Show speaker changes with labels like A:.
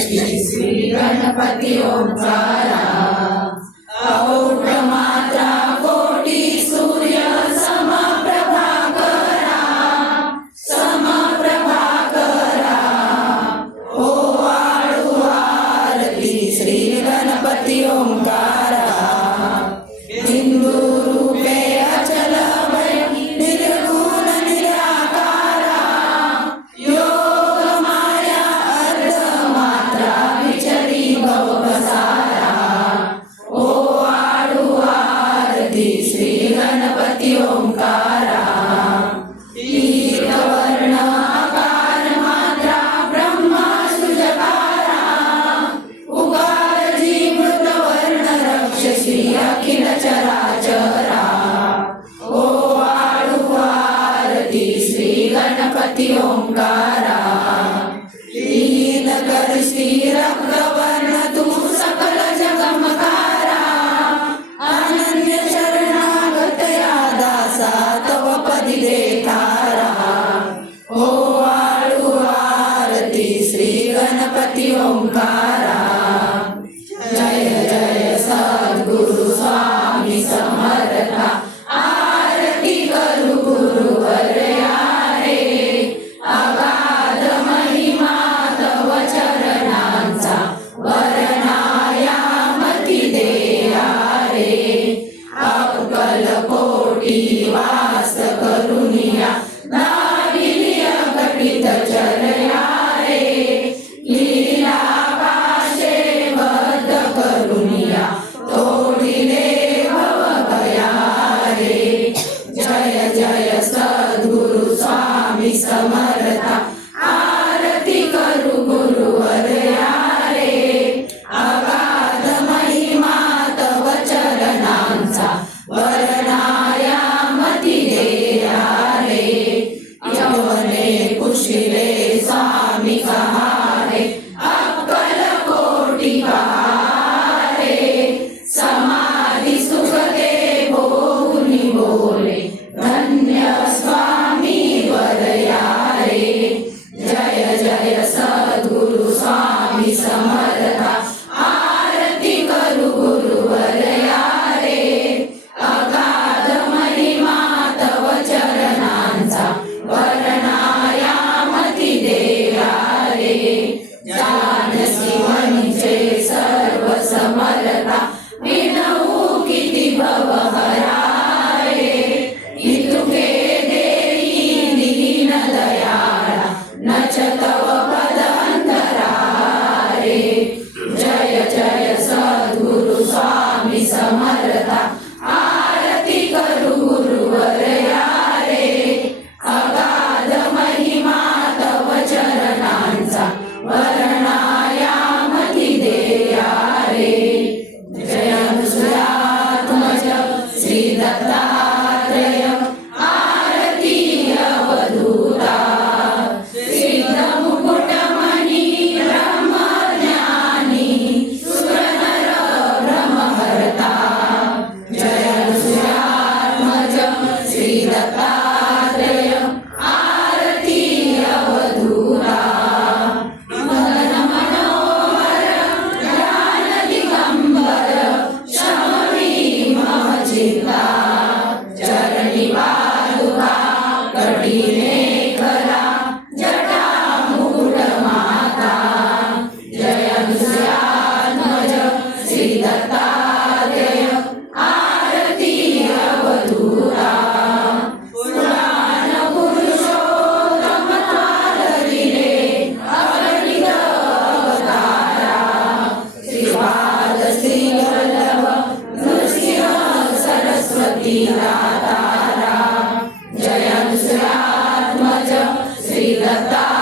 A: श्री गणपति ओम радость віра, समाधि सुख धन्य स्वामी वदयारे जय जय Come see the Dattā. ीरातारा जयं श्रीदत्ता